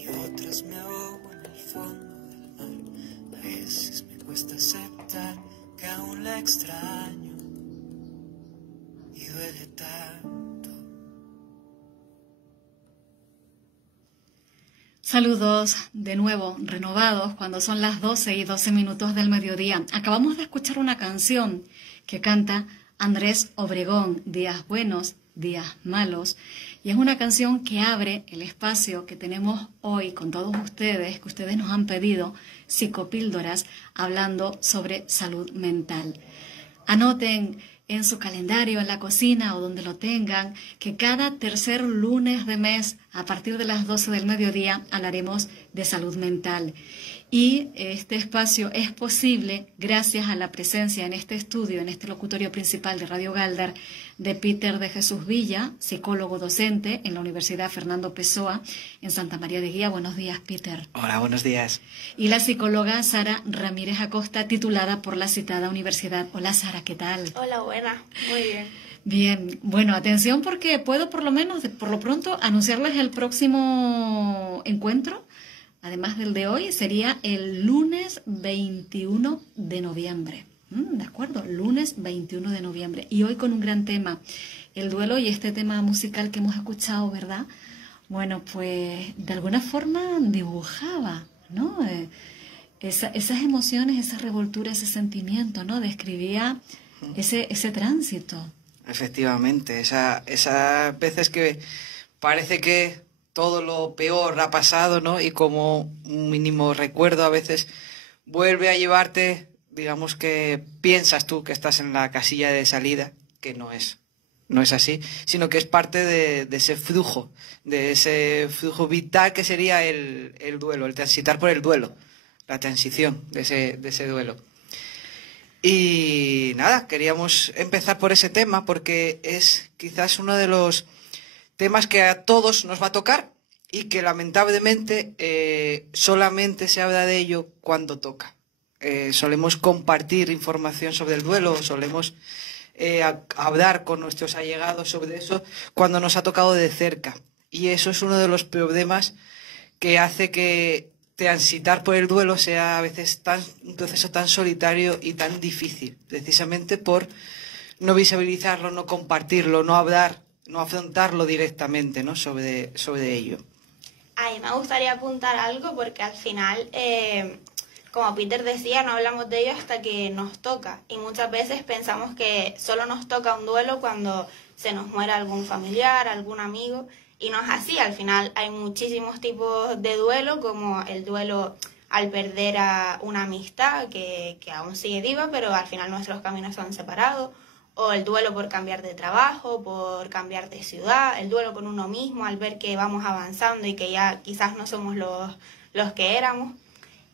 y otras me ahogo en el fondo del mar. A veces me cuesta aceptar que aún la extraño y duele tanto. Saludos de nuevo, renovados, cuando son las 12:12 del mediodía. Acabamos de escuchar una canción que canta Andrés Obregón, Días Buenos, Días Malos, y es una canción que abre el espacio que tenemos hoy con todos ustedes, que ustedes nos han pedido, psicopíldoras, hablando sobre salud mental. Anoten en su calendario, en la cocina o donde lo tengan, que cada tercer lunes de mes, a partir de las 12 del mediodía, hablaremos de salud mental. Y este espacio es posible gracias a la presencia en este estudio, en este locutorio principal de Radio Galder, de Peter de Jesús Villa, psicólogo docente en la Universidad Fernando Pessoa, en Santa María de Guía. Buenos días, Peter. Hola, buenos días. Y la psicóloga Sara Ramírez Acosta, titulada por la citada universidad. Hola, Sara, ¿qué tal? Hola, buena, muy bien. Bien, bueno, atención porque puedo por lo pronto anunciarles el próximo encuentro. Además del de hoy, sería el lunes 21 de noviembre. ¿De acuerdo? Lunes 21 de noviembre. Y hoy con un gran tema, el duelo y este tema musical que hemos escuchado, ¿verdad? Bueno, pues de alguna forma dibujaba, ¿no? Esas emociones, esa revoltura, ese sentimiento, ¿no? Describía ese tránsito. Efectivamente, esas veces que parece que todo lo peor ha pasado, ¿no? Y como un mínimo recuerdo a veces vuelve a llevarte, digamos que piensas tú que estás en la casilla de salida, que no es así, sino que es parte de ese flujo vital que sería el duelo, el transitar por el duelo, la transición de ese duelo. Y nada, queríamos empezar por ese tema porque es quizás uno de los temas que a todos nos va a tocar y que lamentablemente solamente se habla de ello cuando toca. Solemos compartir información sobre el duelo, solemos hablar con nuestros allegados sobre eso cuando nos ha tocado de cerca. Y eso es uno de los problemas que hace que transitar por el duelo sea a veces un proceso tan solitario y tan difícil, precisamente por no visibilizarlo, no compartirlo, no hablar, no afrontarlo directamente, ¿no? sobre ello. A mí me gustaría apuntar algo porque al final, como Peter decía, no hablamos de ello hasta que nos toca. Y muchas veces pensamos que solo nos toca un duelo cuando se nos muere algún familiar, algún amigo. Y no es así. Al final hay muchísimos tipos de duelo, como el duelo al perder a una amistad que aún sigue viva, pero al final nuestros caminos se han separado. O el duelo por cambiar de trabajo, por cambiar de ciudad, el duelo con uno mismo al ver que vamos avanzando y que ya quizás no somos los que éramos.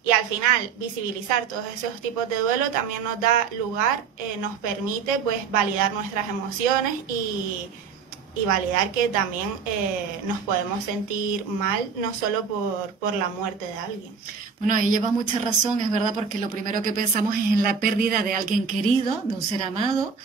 Y al final visibilizar todos esos tipos de duelo también nos da lugar, nos permite pues validar nuestras emociones y validar que también nos podemos sentir mal, no solo por la muerte de alguien. Bueno, ahí lleva mucha razón, es verdad, porque lo primero que pensamos es en la pérdida de alguien querido, de un ser amado,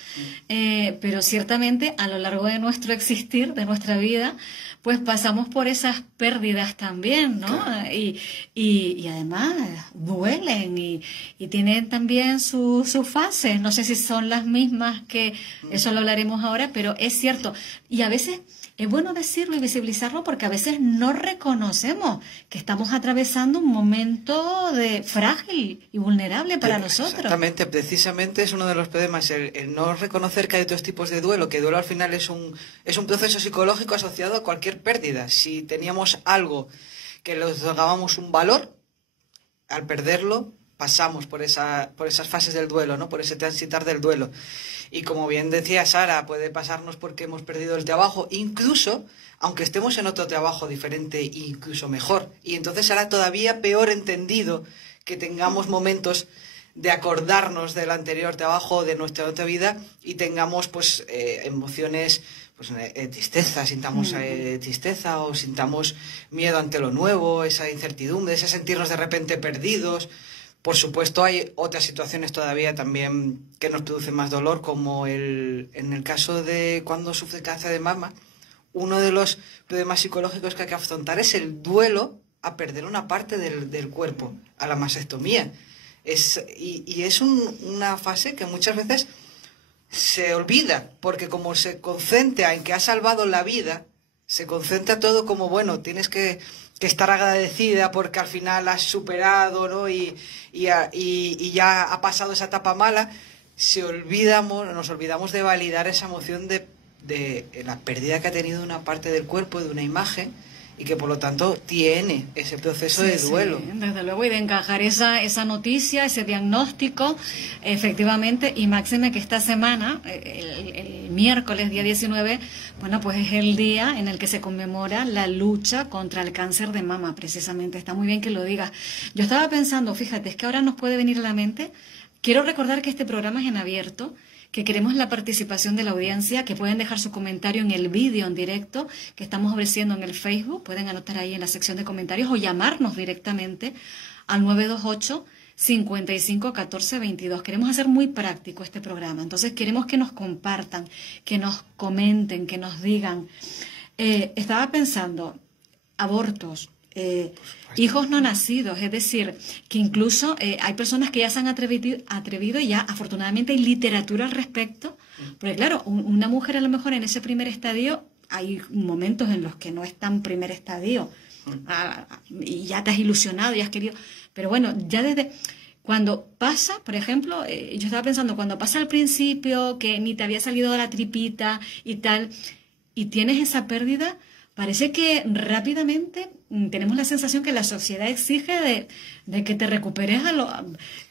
pero ciertamente a lo largo de nuestro existir, de nuestra vida, pues pasamos por esas pérdidas también, ¿no? Claro. Y además duelen y tienen también sus fases. No sé si son las mismas, que eso lo hablaremos ahora, pero es cierto. Y a veces es bueno decirlo y visibilizarlo porque a veces no reconocemos que estamos atravesando un momento frágil y vulnerable para nosotros. Exactamente, precisamente es uno de los problemas, el no reconocer que hay otros tipos de duelo, que duelo al final es un proceso psicológico asociado a cualquier pérdida. Si teníamos algo que le otorgábamos un valor, al perderlo pasamos por esas fases del duelo, ¿no? Por ese transitar del duelo. Y como bien decía Sara, puede pasarnos porque hemos perdido el trabajo, incluso aunque estemos en otro trabajo diferente e incluso mejor. Y entonces será todavía peor entendido que tengamos momentos de acordarnos del anterior trabajo, de nuestra otra vida, y tengamos pues emociones, pues tristeza, sintamos tristeza o sintamos miedo ante lo nuevo, esa incertidumbre, ese sentirnos de repente perdidos. Por supuesto, hay otras situaciones todavía también que nos producen más dolor, como en el caso de cuando sufre cáncer de mama. Uno de los problemas psicológicos que hay que afrontar es el duelo a perder una parte del cuerpo, a la mastectomía. Y es una fase que muchas veces se olvida, porque como se concentra en que ha salvado la vida, se concentra todo como, bueno, tienes que estar agradecida porque al final has superado, ¿no? Y ya ha pasado esa etapa mala. Nos olvidamos de validar esa emoción de la pérdida que ha tenido una parte del cuerpo, de una imagen, y que por lo tanto tiene ese proceso de duelo. Sí, desde luego, y de encajar esa noticia, ese diagnóstico, efectivamente, y máxime que esta semana, el miércoles, día 19, bueno, pues es el día en el que se conmemora la lucha contra el cáncer de mama, precisamente. Está muy bien que lo digas. Yo estaba pensando, fíjate, es que ahora nos puede venir a la mente, quiero recordar que este programa es en abierto, que queremos la participación de la audiencia, que pueden dejar su comentario en el vídeo en directo que estamos ofreciendo en el Facebook, pueden anotar ahí en la sección de comentarios o llamarnos directamente al 928 55 14 22. Queremos hacer muy práctico este programa, entonces queremos que nos compartan, que nos comenten, que nos digan. Estaba pensando, abortos, hijos no nacidos, es decir, que incluso hay personas que ya se han atrevido y ya afortunadamente hay literatura al respecto, porque claro, una mujer a lo mejor en ese primer estadio, hay momentos en los que no es tan primer estadio, y ya te has ilusionado y has querido, pero bueno, ya desde cuando pasa, por ejemplo, yo estaba pensando, cuando pasa al principio, que ni te había salido de la tripita y tal, y tienes esa pérdida, parece que rápidamente tenemos la sensación que la sociedad exige de que te recuperes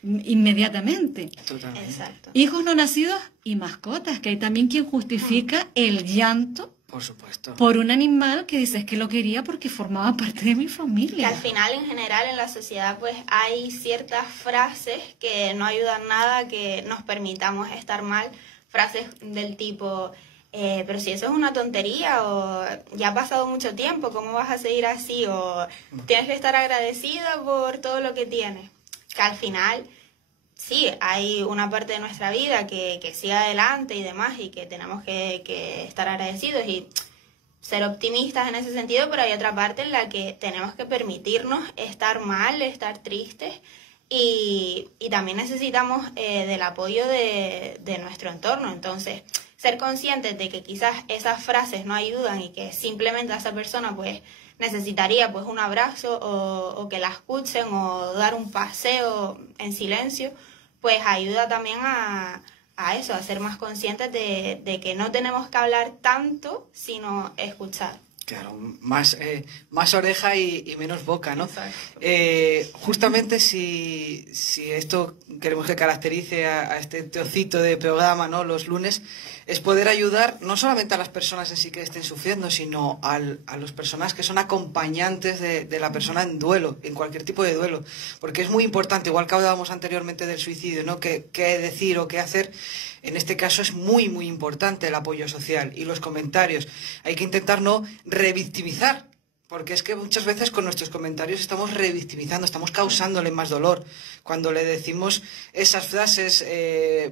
inmediatamente. Totalmente. Exacto. Hijos no nacidos y mascotas, que hay también quien justifica el llanto Por supuesto. por un animal que dices que lo quería porque formaba parte de mi Que familia. al final, en general, en la sociedad, pues hay ciertas frases que no ayudan nada a que nos permitamos estar mal. Frases del tipo, pero si eso es una tontería, o ya ha pasado mucho tiempo, ¿cómo vas a seguir así? O tienes que estar agradecida por todo lo que tienes. Que al final, sí, hay una parte de nuestra vida que sigue adelante y demás, y que tenemos que estar agradecidos y ser optimistas en ese sentido, pero hay otra parte en la que tenemos que permitirnos estar mal, estar tristes, y también necesitamos del apoyo de nuestro entorno. Entonces, ser conscientes de que quizás esas frases no ayudan y que simplemente a esa persona pues necesitaría pues un abrazo o que la escuchen o dar un paseo en silencio, pues ayuda también a eso, a ser más conscientes de que no tenemos que hablar tanto, sino escuchar. Claro, más oreja y menos boca, ¿no? Justamente si esto queremos que caracterice a este trocito de programa, ¿no?, los lunes, es poder ayudar no solamente a las personas en sí que estén sufriendo, sino a las personas que son acompañantes de la persona en duelo, en cualquier tipo de duelo. Porque es muy importante, igual que hablábamos anteriormente del suicidio, ¿no?, qué decir o qué hacer. En este caso es muy, muy importante el apoyo social y los comentarios. Hay que intentar no revictimizar, porque es que muchas veces con nuestros comentarios estamos revictimizando, estamos causándole más dolor. Cuando le decimos esas frases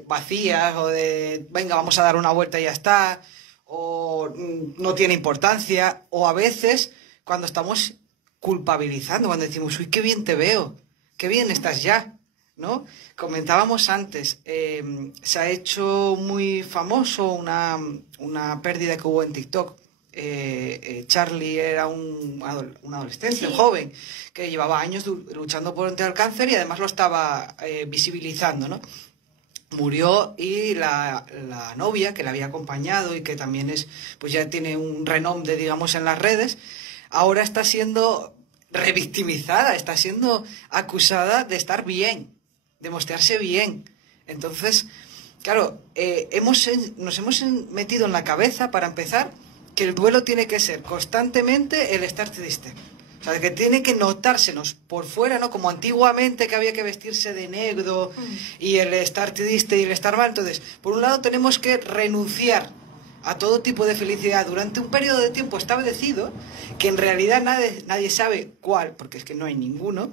vacías o de, venga, vamos a dar una vuelta y ya está, o no tiene importancia, o a veces cuando estamos culpabilizando, cuando decimos, uy, qué bien te veo, qué bien estás ya, ¿no? Comentábamos antes, se ha hecho muy famoso una pérdida que hubo en TikTok. Charlie era un adolescente, un joven, que llevaba años luchando contra el cáncer y además lo estaba visibilizando, ¿no? Murió y la novia que la había acompañado y que también pues ya tiene un renombre, digamos, en las redes, ahora está siendo revictimizada, está siendo acusada de estar bien, de mostrarse bien. Entonces, claro, nos hemos metido en la cabeza, para empezar, que el duelo tiene que ser constantemente el estar triste. O sea, que tiene que notársenos por fuera, ¿no? Como antiguamente, que había que vestirse de negro y el estar triste y el estar mal. Entonces, por un lado tenemos que renunciar a todo tipo de felicidad durante un periodo de tiempo establecido, que en realidad nadie sabe cuál, porque es que no hay ninguno,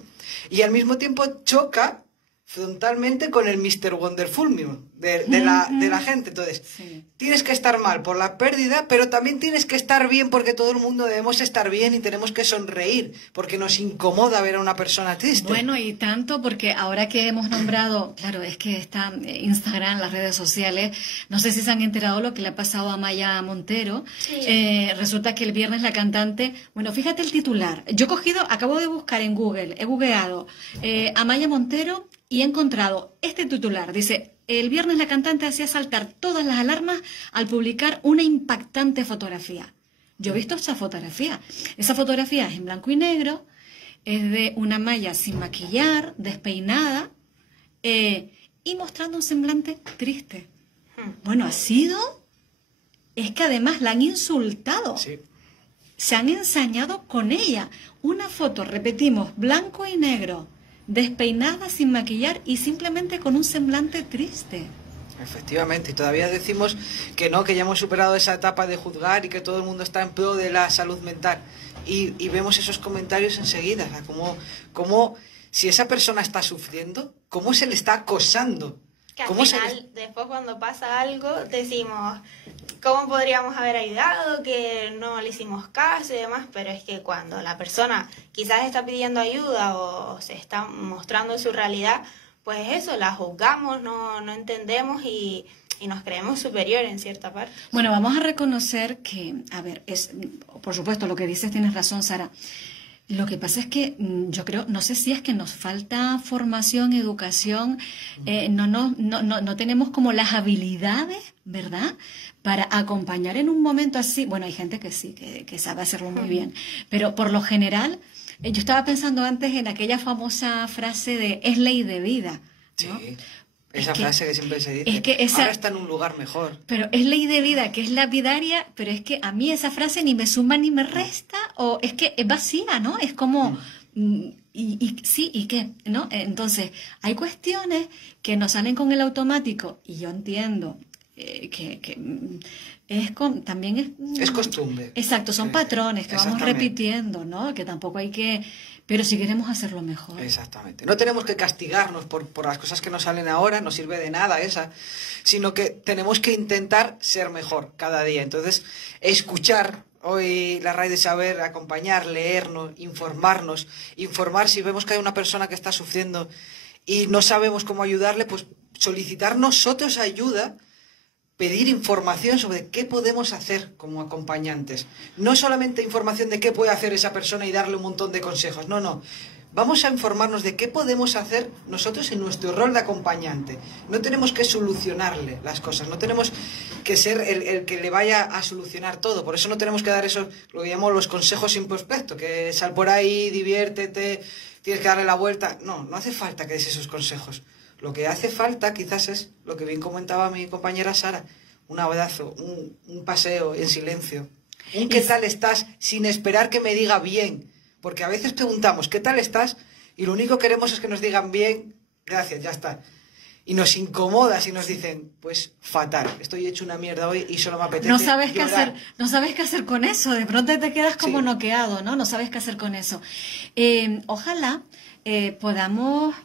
y al mismo tiempo choca frontalmente con el Mr. Wonderful de la gente. Entonces, Sí. tienes que estar mal por la pérdida, pero también tienes que estar bien porque todo el mundo debemos estar bien y tenemos que sonreír, porque nos incomoda ver a una persona triste. Bueno, y tanto porque ahora que hemos nombrado, claro, es que está Instagram, las redes sociales, no sé si se han enterado lo que le ha pasado a Maya Montero. Sí. Resulta que el viernes la cantante, bueno, fíjate el titular. Yo acabo de buscar en Google, he googleado a Maya Montero y he encontrado este titular. Dice, el viernes la cantante hacía saltar todas las alarmas al publicar una impactante fotografía. Yo he visto esa fotografía. Esa fotografía es en blanco y negro, es de una Maya sin maquillar, despeinada, y mostrando un semblante triste. Bueno, es que además la han insultado. Sí. Se han ensañado con ella. Una foto, repetimos, blanco y negro, despeinada, sin maquillar y simplemente con un semblante triste. Efectivamente, y todavía decimos que no, que ya hemos superado esa etapa de juzgar y que todo el mundo está en pro de la salud mental. Y vemos esos comentarios enseguida, o sea, como si esa persona está sufriendo, cómo se le está acosando. Que al ¿Cómo final, después cuando pasa algo, decimos cómo podríamos haber ayudado, que no le hicimos caso y demás, pero es que cuando la persona quizás está pidiendo ayuda o se está mostrando su realidad, pues eso, la juzgamos, no entendemos y nos creemos superior en cierta parte. Bueno, vamos a reconocer que, a ver, por supuesto, lo que dices tienes razón, Sara. Lo que pasa es que yo creo, no sé si es que nos falta formación, educación, no tenemos como las habilidades, ¿verdad?, para acompañar en un momento así. Bueno, hay gente que sí, que sabe hacerlo muy bien, pero por lo general, yo estaba pensando antes en aquella famosa frase de es ley de vida, ¿no? Sí, esa frase que siempre se dice, es que ahora está en un lugar mejor. Pero es ley de vida, que es lapidaria, pero es que a mí esa frase ni me suma ni me resta, o es que es vacía, ¿no? Es como, sí, ¿y qué? ¿No? Entonces, hay cuestiones que nos salen con el automático, y yo entiendo también es costumbre. Exacto, son patrones que vamos Exactamente. repitiendo, ¿no? Que tampoco hay que... Pero si queremos hacerlo mejor. Exactamente. No tenemos que castigarnos por las cosas que nos salen ahora, no sirve de nada esa, sino que tenemos que intentar ser mejor cada día. Entonces, escuchar hoy la raíz de saber, acompañar, leernos, informar si vemos que hay una persona que está sufriendo y no sabemos cómo ayudarle, pues solicitar nosotros ayuda, pedir información sobre qué podemos hacer como acompañantes. No solamente información de qué puede hacer esa persona y darle un montón de consejos. No. Vamos a informarnos de qué podemos hacer nosotros en nuestro rol de acompañante. No tenemos que solucionarle las cosas. No tenemos que ser el que le vaya a solucionar todo. Por eso no tenemos que dar eso, lo que llamo los consejos sin prospecto. Que sal por ahí, diviértete, tienes que darle la vuelta. No hace falta que des esos consejos. Lo que hace falta quizás es lo que bien comentaba mi compañera Sara, un abrazo, un paseo en silencio, un ¿qué tal estás? Sin esperar que me diga bien, porque a veces preguntamos ¿qué tal estás? Y lo único que queremos es que nos digan bien, gracias, ya está. Y nos incomoda si nos dicen, pues fatal, estoy hecho una mierda hoy y solo me apetece No sabes qué llorar. hacer, no sabes qué hacer con eso, de pronto te quedas como Sí. noqueado, ¿no? No sabes qué hacer con eso. Ojalá podamos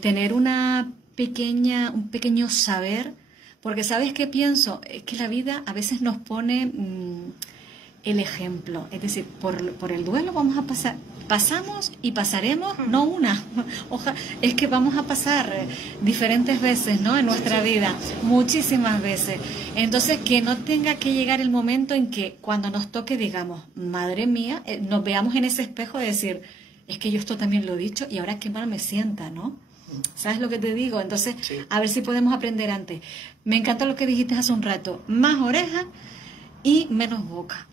tener un pequeño saber, porque ¿sabes qué pienso? Es que la vida a veces nos pone el ejemplo, es decir, por el duelo pasamos y pasaremos, no una, es que vamos a pasar diferentes veces, ¿no?, en nuestra vida, muchísimas veces. Entonces, que no tenga que llegar el momento en que cuando nos toque digamos, madre mía, nos veamos en ese espejo de decir, es que yo esto también lo he dicho y ahora qué mal me sienta, ¿no? ¿Sabes lo que te digo? Entonces, Sí. a ver si podemos aprender antes. Me encanta lo que dijiste hace un rato, más oreja y menos boca.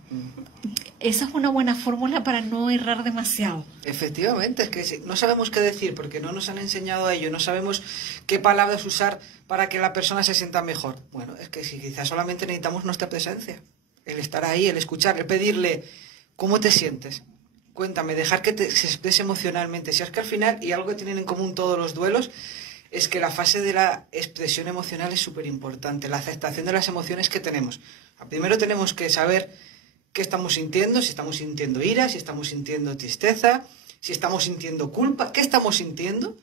Esa es una buena fórmula para no errar demasiado. Efectivamente, es que no sabemos qué decir porque no nos han enseñado a ello, no sabemos qué palabras usar para que la persona se sienta mejor. Bueno, es que si quizás solamente necesitamos nuestra presencia, el estar ahí, el escuchar, el pedirle, ¿cómo te sientes? Cuéntame, dejar que se exprese emocionalmente. Si es que al final, y algo que tienen en común todos los duelos, es que la fase de la expresión emocional es súper importante, la aceptación de las emociones que tenemos. Primero tenemos que saber qué estamos sintiendo, si estamos sintiendo ira, si estamos sintiendo tristeza, si estamos sintiendo culpa, qué estamos sintiendo,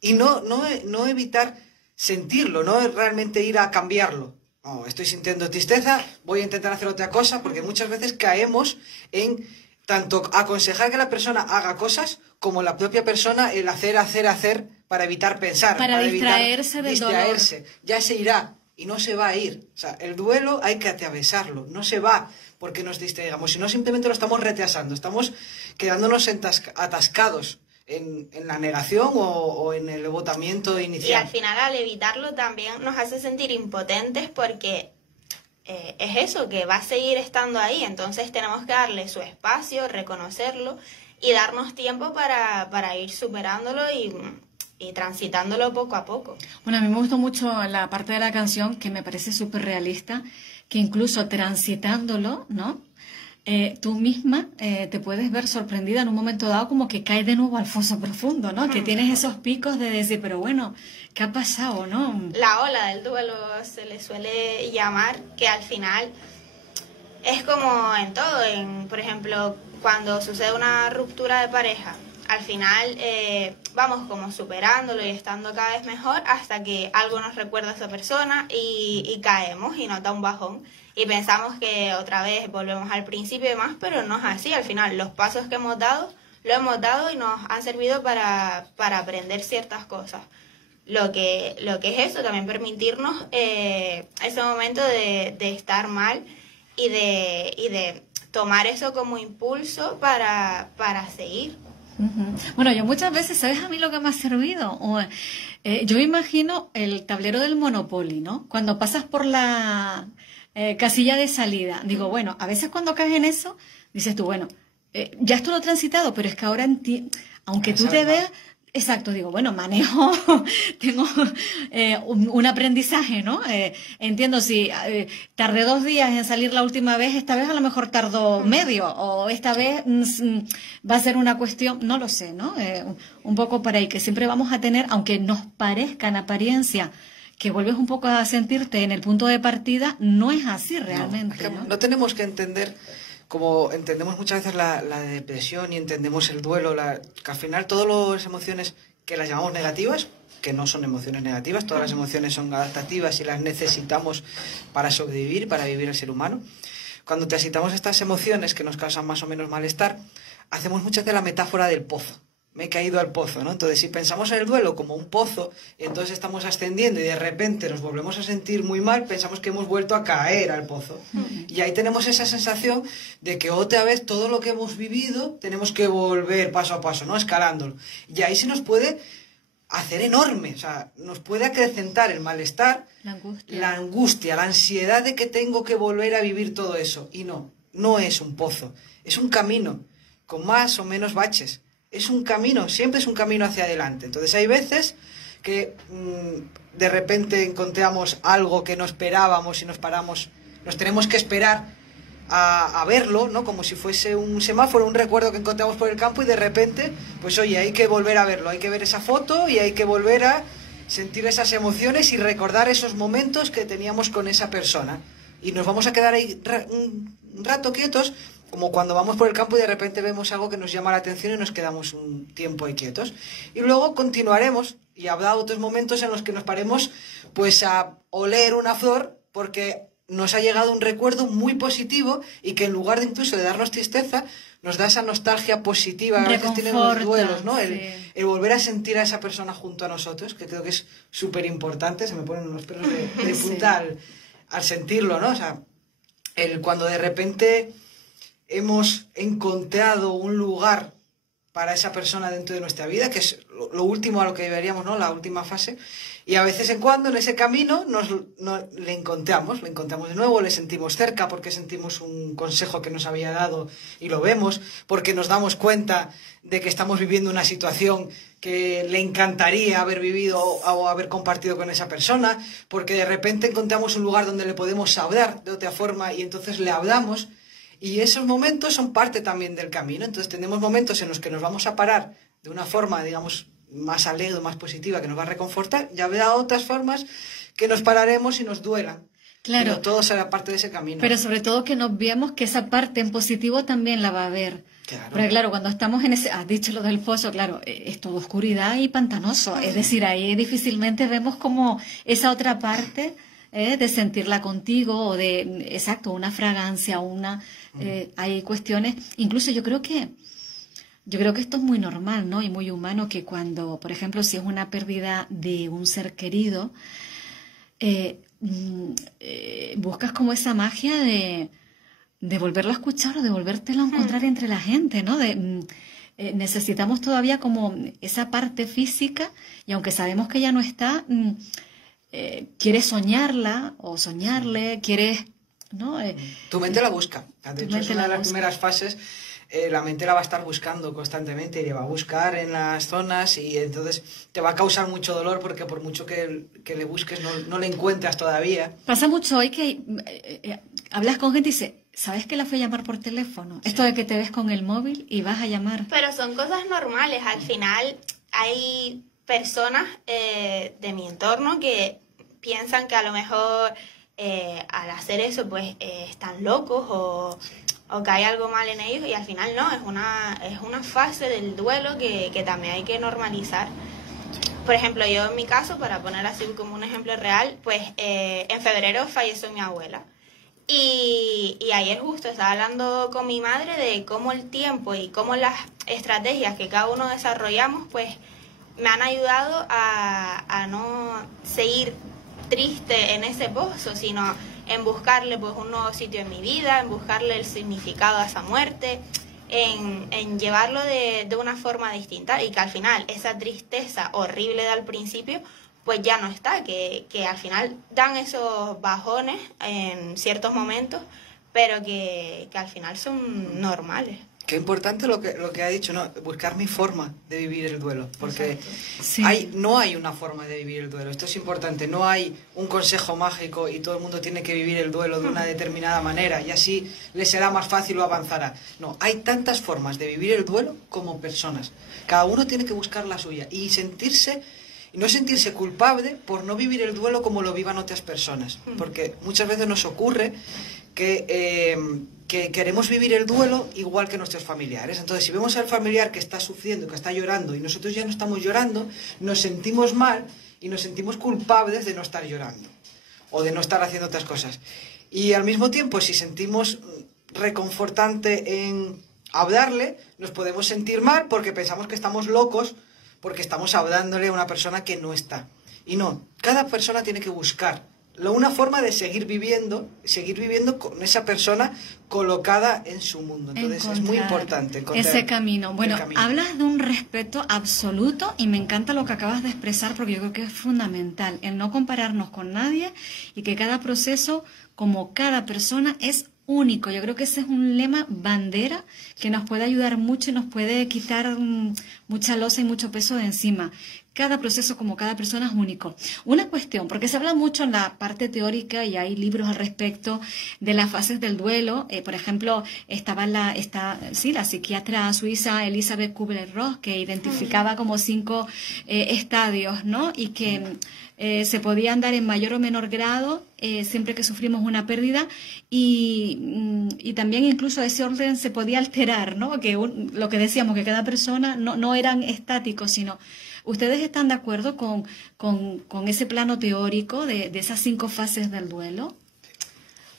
y no evitar sentirlo, no realmente ir a cambiarlo. No, estoy sintiendo tristeza, voy a intentar hacer otra cosa, porque muchas veces caemos en tanto aconsejar que la persona haga cosas, como la propia persona el hacer para evitar pensar, para evitar distraerse del distraerse. dolor. Ya se irá y no se va a ir. O sea, el duelo hay que atravesarlo, no se va porque nos distraigamos, sino simplemente lo estamos retrasando, estamos quedándonos atascados en la negación o en el agotamiento inicial. Y al final, al evitarlo, también nos hace sentir impotentes porque es eso, que va a seguir estando ahí. Entonces tenemos que darle su espacio, reconocerlo y darnos tiempo para ir superándolo y transitándolo poco a poco. Bueno, a mí me gustó mucho la parte de la canción que me parece súper realista, que incluso transitándolo, ¿no? Tú misma te puedes ver sorprendida en un momento dado como que caes de nuevo al foso profundo, ¿no? Que tienes esos picos de decir, pero bueno, ¿qué ha pasado, no? La ola del duelo se le suele llamar, que al final es como en todo, por ejemplo, cuando sucede una ruptura de pareja, al final vamos como superándolo y estando cada vez mejor hasta que algo nos recuerda a esa persona y caemos y nos da un bajón. Y pensamos que otra vez volvemos al principio y demás, pero no es así. Al final, los pasos que hemos dado, lo hemos dado y nos han servido para aprender ciertas cosas. Lo que es eso, también permitirnos ese momento de estar mal y de tomar eso como impulso para seguir. Bueno, yo muchas veces, ¿sabes a mí lo que me ha servido? Yo imagino el tablero del Monopoly, ¿no? Cuando pasas por la casilla de salida, digo, bueno, a veces cuando caes en eso, dices tú, bueno, ya esto lo he transitado, pero es que ahora aunque tú te veas, exacto, digo, bueno, manejo, tengo un aprendizaje, ¿no? Entiendo, si tardé 2 días en salir la última vez, esta vez a lo mejor tardó medio, o esta vez va a ser una cuestión, no lo sé, ¿no? Un poco para ahí, que siempre vamos a tener, aunque nos parezca en apariencia, que vuelves un poco a sentirte en el punto de partida, no es así realmente, ¿no? No tenemos que entender, como entendemos muchas veces la depresión y entendemos el duelo, que al final todas las emociones que las llamamos negativas, que no son emociones negativas, todas las emociones son adaptativas y las necesitamos para sobrevivir, para vivir el ser humano. Cuando transitamos estas emociones que nos causan más o menos malestar, hacemos muchas veces la metáfora del pozo. Me he caído al pozo, ¿no? Entonces, si pensamos en el duelo como un pozo, y entonces estamos ascendiendo y de repente nos volvemos a sentir muy mal, pensamos que hemos vuelto a caer al pozo. Y ahí tenemos esa sensación de que otra vez todo lo que hemos vivido tenemos que volver paso a paso, ¿no? Escalándolo. Y ahí se nos puede hacer enorme, o sea, nos puede acrecentar el malestar, la angustia, la ansiedad de que tengo que volver a vivir todo eso. Y no es un pozo, es un camino con más o menos baches. Es un camino, siempre es un camino hacia adelante. Entonces hay veces que de repente encontramos algo que no esperábamos y nos paramos, nos tenemos que esperar a verlo, ¿no? Como si fuese un semáforo, un recuerdo que encontramos por el campo y de repente, pues oye, hay que volver a verlo, hay que ver esa foto y hay que volver a sentir esas emociones y recordar esos momentos que teníamos con esa persona. Y nos vamos a quedar ahí un rato quietos, como cuando vamos por el campo y de repente vemos algo que nos llama la atención y nos quedamos un tiempo ahí quietos. Y luego continuaremos y habrá otros momentos en los que nos paremos pues a oler una flor porque nos ha llegado un recuerdo muy positivo y que en lugar de incluso de darnos tristeza, nos da esa nostalgia positiva. A veces tienen los duelos, ¿no? Sí. El volver a sentir a esa persona junto a nosotros, que creo que es súper importante. Se me ponen unos pelos de punta al sentirlo, ¿no? O sea, cuando de repente hemos encontrado un lugar para esa persona dentro de nuestra vida, que es lo último a lo que deberíamos, ¿no? La última fase. Y a veces en cuando en ese camino le encontramos de nuevo, le sentimos cerca porque sentimos un consejo que nos había dado y lo vemos, porque nos damos cuenta de que estamos viviendo una situación que le encantaría haber vivido o haber compartido con esa persona, porque de repente encontramos un lugar donde le podemos hablar de otra forma y entonces le hablamos. Y esos momentos son parte también del camino. Entonces tenemos momentos en los que nos vamos a parar de una forma, digamos, más alegre, más positiva, que nos va a reconfortar. Ya habrá otras formas que nos pararemos y nos duelan. Claro. Pero todo será parte de ese camino. Pero sobre todo que nos veamos que esa parte en positivo también la va a ver. Claro. Porque claro, cuando estamos en ese, has dicho lo del pozo, claro, es todo oscuridad y pantanoso. Es decir, ahí difícilmente vemos como esa otra parte de sentirla contigo o de, exacto, una fragancia, hay cuestiones, incluso yo creo que esto es muy normal, ¿no? Y muy humano que cuando, por ejemplo, si es una pérdida de un ser querido, buscas como esa magia de volverlo a escuchar o de volvértelo a encontrar entre la gente, ¿no? Necesitamos todavía como esa parte física y aunque sabemos que ya no está, quieres soñarla o soñarle, quieres, ¿no? Tu mente la busca. De hecho, es una de las busca. primeras fases. La mente la va a estar buscando constantemente y le va a buscar en las zonas y entonces te va a causar mucho dolor porque por mucho que le busques no le encuentras todavía. Pasa mucho hoy que hablas con gente y dice, ¿sabes que la fui a llamar por teléfono? Sí. Esto de que te ves con el móvil y vas a llamar. Pero son cosas normales. Al final hay personas de mi entorno que piensan que a lo mejor al hacer eso pues están locos o que hay algo mal en ellos y al final no, es una fase del duelo que también hay que normalizar. Por ejemplo, yo en mi caso, para poner así como un ejemplo real, pues en febrero falleció mi abuela. Y ayer justo estaba hablando con mi madre de cómo el tiempo y cómo las estrategias que cada uno desarrollamos, pues me han ayudado a no seguir triste en ese pozo, sino en buscarle pues un nuevo sitio en mi vida, en buscarle el significado a esa muerte, en llevarlo de una forma distinta y que al final esa tristeza horrible del principio pues ya no está, que al final dan esos bajones en ciertos momentos, pero que al final son normales. Qué importante lo que ha dicho, ¿no? Buscar mi forma de vivir el duelo, porque Sí. no hay una forma de vivir el duelo, esto es importante, no hay un consejo mágico y todo el mundo tiene que vivir el duelo de una determinada manera y así le será más fácil o avanzará. No, hay tantas formas de vivir el duelo como personas, cada uno tiene que buscar la suya y no sentirse culpable por no vivir el duelo como lo vivan otras personas, porque muchas veces nos ocurre que queremos vivir el duelo igual que nuestros familiares. Entonces, si vemos al familiar que está sufriendo, que está llorando y nosotros ya no estamos llorando, nos sentimos mal y nos sentimos culpables de no estar llorando o de no estar haciendo otras cosas. Y al mismo tiempo, si sentimos reconfortante en hablarle, nos podemos sentir mal porque pensamos que estamos locos porque estamos hablándole a una persona que no está. Y no, cada persona tiene que buscar una forma de seguir viviendo con esa persona colocada en su mundo. Entonces es muy importante encontrar ese camino. Bueno, el camino. hablas de un respeto absoluto y me encanta lo que acabas de expresar porque yo creo que es fundamental el no compararnos con nadie y que cada proceso, como cada persona, es único. Yo creo que ese es un lema bandera que nos puede ayudar mucho y nos puede quitar mucha losa y mucho peso de encima. Cada proceso como cada persona es único. Una cuestión, porque se habla mucho en la parte teórica y hay libros al respecto de las fases del duelo. Por ejemplo, estaba la psiquiatra suiza Elisabeth Kubler-Ross que identificaba como 5 estadios, ¿no? Y que se podían dar en mayor o menor grado siempre que sufrimos una pérdida y también incluso ese orden se podía alterar, ¿no? Que lo que decíamos, que cada persona no eran estáticos, sino... ¿Ustedes están de acuerdo con ese plano teórico de esas 5 fases del duelo?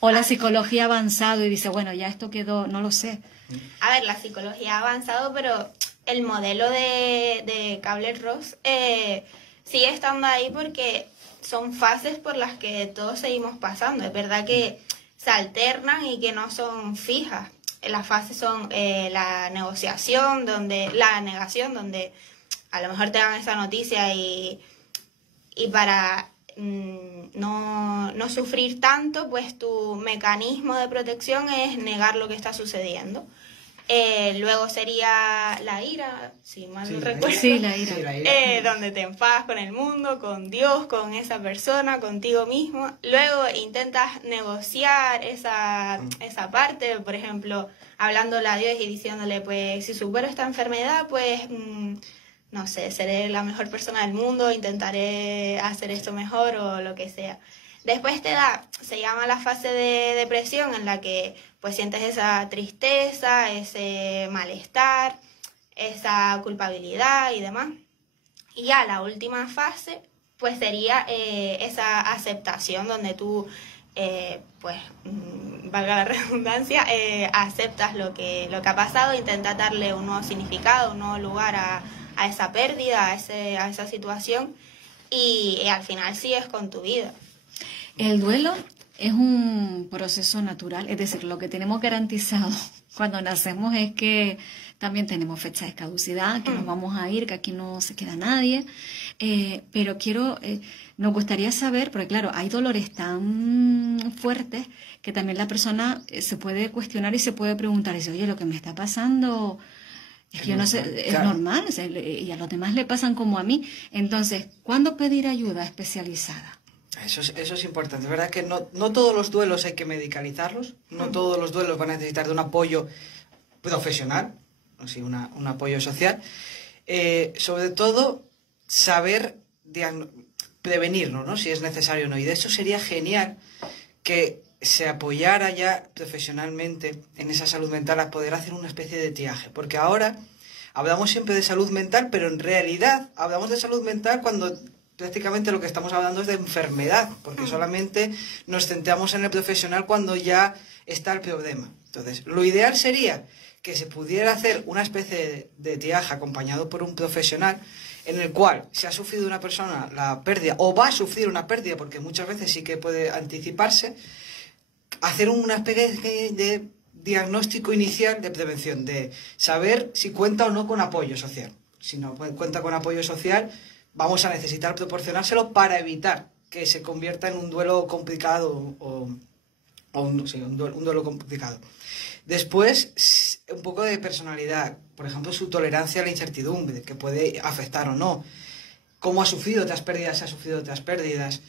¿O la psicología ha avanzado y dice, bueno, ya esto quedó, no lo sé? A ver, la psicología ha avanzado, pero el modelo de Kubler-Ross sigue estando ahí porque son fases por las que todos seguimos pasando. Es verdad que se alternan y que no son fijas. Las fases son la negación, donde a lo mejor te dan esa noticia y para no sufrir tanto, pues tu mecanismo de protección es negar lo que está sucediendo. Luego sería la ira, si mal no recuerdo. Sí, la ira. Donde te enfadas con el mundo, con Dios, con esa persona, contigo mismo. Luego intentas negociar esa parte, por ejemplo, hablándole a Dios y diciéndole, pues, si supero esta enfermedad, pues... no sé, seré la mejor persona del mundo, intentaré hacer esto mejor o lo que sea. Después se llama la fase de depresión, en la que pues sientes esa tristeza, ese malestar, esa culpabilidad y demás. Y ya la última fase pues sería esa aceptación, donde tú valga la redundancia, aceptas lo que ha pasado, intentas darle un nuevo significado, un nuevo lugar a esa pérdida, a esa situación, y al final sigues con tu vida. El duelo es un proceso natural, es decir, lo que tenemos garantizado cuando nacemos es que también tenemos fecha de caducidad, que nos vamos a ir, que aquí no se queda nadie, pero nos gustaría saber, porque claro, hay dolores tan fuertes que también la persona se puede cuestionar y se puede preguntar, y dice, oye, lo que me está pasando es que yo no sé, es normal, y a los demás le pasan como a mí. Entonces, ¿cuándo pedir ayuda especializada? Eso es importante. Es verdad que no todos los duelos hay que medicalizarlos, no todos los duelos van a necesitar de un apoyo profesional, así un apoyo social. Sobre todo, saber prevenirnos, ¿no? Si es necesario o no. Y de hecho sería genial que se apoyara ya profesionalmente en esa salud mental a poder hacer una especie de triaje. Porque ahora hablamos siempre de salud mental, pero en realidad hablamos de salud mental cuando prácticamente lo que estamos hablando es de enfermedad, porque solamente nos centramos en el profesional cuando ya está el problema. Entonces, lo ideal sería que se pudiera hacer una especie de triaje acompañado por un profesional, en el cual, si ha sufrido una persona la pérdida, o va a sufrir una pérdida, porque muchas veces sí que puede anticiparse, hacer una especie de diagnóstico inicial de prevención, de saber si cuenta o no con apoyo social. Si no cuenta con apoyo social, vamos a necesitar proporcionárselo para evitar que se convierta en un duelo complicado un duelo complicado. Después, un poco de personalidad, por ejemplo, su tolerancia a la incertidumbre, que puede afectar o no. ¿Cómo ha sufrido otras pérdidas? ¿Ha sufrido otras pérdidas?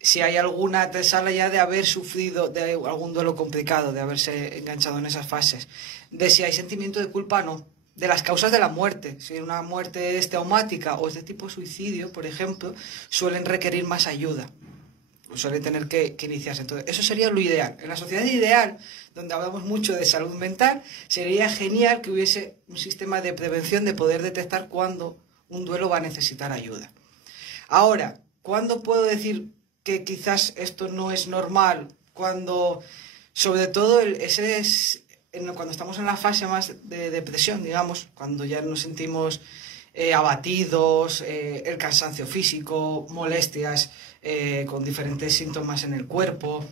Si hay alguna antesala ya de haber sufrido de algún duelo complicado, de haberse enganchado en esas fases. De si hay sentimiento de culpa o no. De las causas de la muerte. Si una muerte es traumática o es de tipo suicidio, por ejemplo, suelen requerir más ayuda. Suelen tener que iniciarse. Entonces, eso sería lo ideal. En la sociedad ideal, donde hablamos mucho de salud mental, sería genial que hubiese un sistema de prevención de poder detectar cuándo un duelo va a necesitar ayuda. Ahora, ¿cuándo puedo decir que quizás esto no es normal? Cuando, sobre todo, cuando estamos en la fase más de depresión, digamos, cuando ya nos sentimos abatidos, el cansancio físico, molestias con diferentes síntomas en el cuerpo,